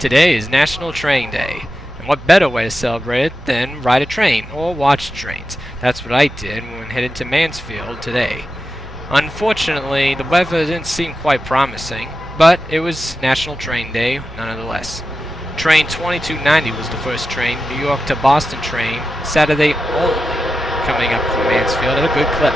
Today is National Train Day, and what better way to celebrate it than ride a train or watch trains? That's what I did when headed to Mansfield today. Unfortunately, the weather didn't seem quite promising, but it was National Train Day nonetheless. Train 2290 was the first train, New York to Boston train, Saturday only, coming up from Mansfield at a good clip.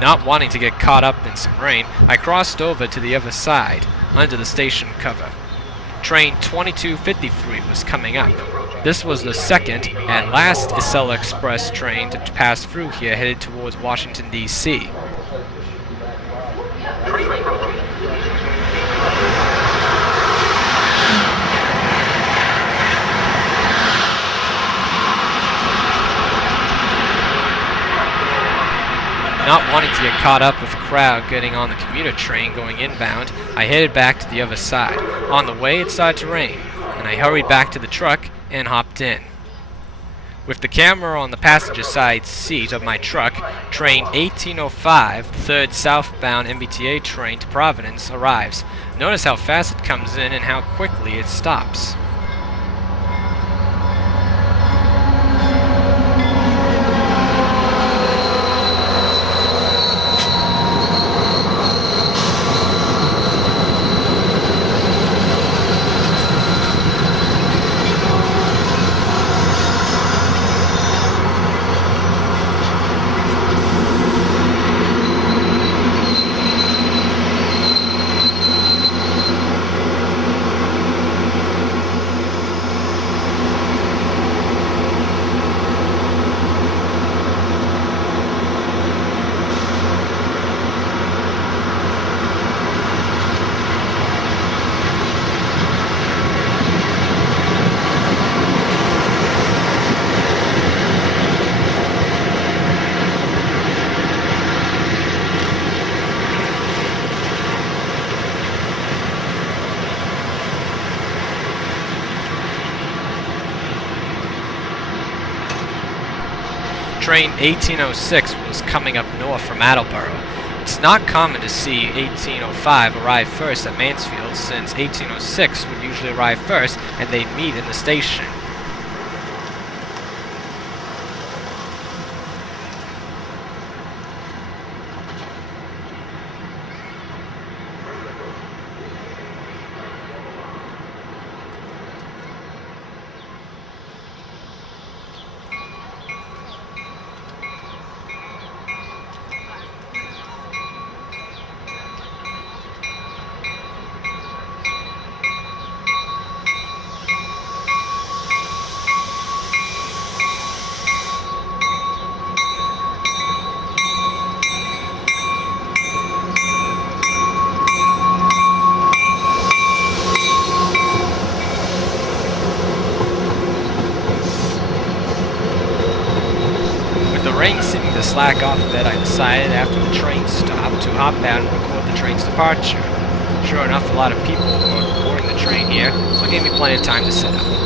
Not wanting to get caught up in some rain, I crossed over to the other side, under the station cover. Train 2253 was coming up. This was the second and last Acela Express train to pass through here, headed towards Washington, D.C. Not wanting to get caught up with a crowd getting on the commuter train going inbound, I headed back to the other side. On the way, it started to rain, and I hurried back to the truck and hopped in. With the camera on the passenger side seat of my truck, train 1805, third southbound MBTA train to Providence, arrives. Notice how fast it comes in and how quickly it stops. Train 1806 was coming up north from Attleboro. It's not common to see 1805 arrive first at Mansfield, since 1806 would usually arrive first and they'd meet in the station. Rain seeming to slack off a bit, I decided after the train stopped to hop out and record the train's departure. Sure enough, a lot of people were boarding the train here, so it gave me plenty of time to set up.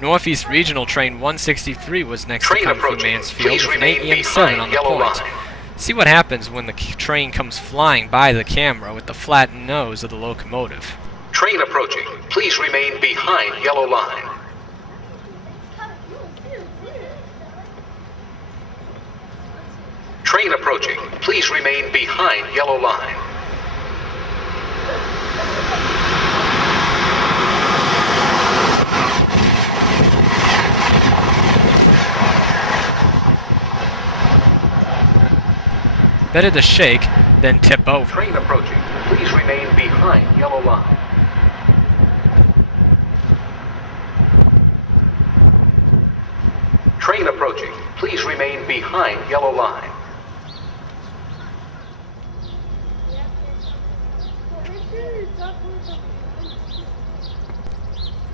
Northeast Regional Train 163 was next Train to come through approaching. Mansfield Please with an remain 8 EM7 behind on the yellow point. line. See what happens when the train comes flying by the camera with the flattened nose of the locomotive. Train approaching. Please remain behind yellow line. Train approaching. Please remain behind yellow line. Better to shake than tip over. Train approaching. Please remain behind yellow line. Train approaching. Please remain behind yellow line.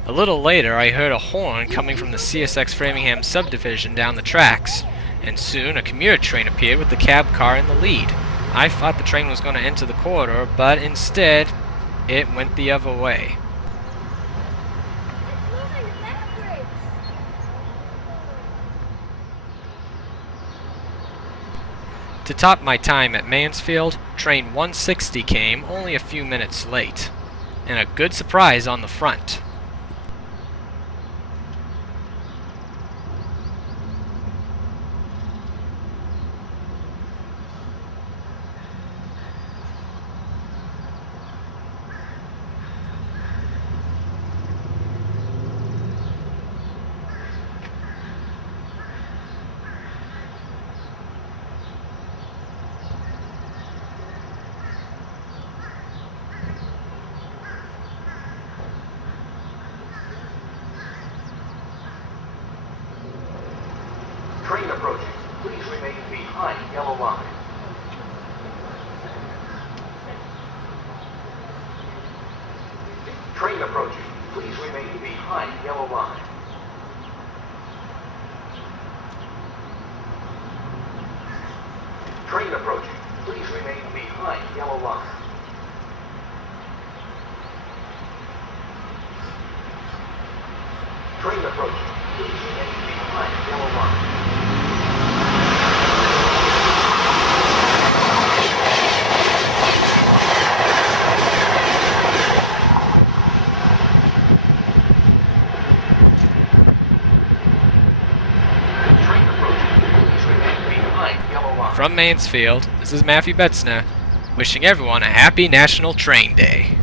A little later, I heard a horn coming from the CSX Framingham subdivision down the tracks, and soon a commuter train appeared with the cab car in the lead. I thought the train was going to enter the corridor, but instead, it went the other way. To top my time at Mansfield, train 160 came only a few minutes late, and a good surprise on the front. Train approaching. Please remain behind yellow line. Train approaching. Please remain behind yellow line. Train approaching. Please remain behind yellow line. Train approaching. Please remain behind yellow line. From Mansfield, this is Matthew Betzner, wishing everyone a happy National Train Day.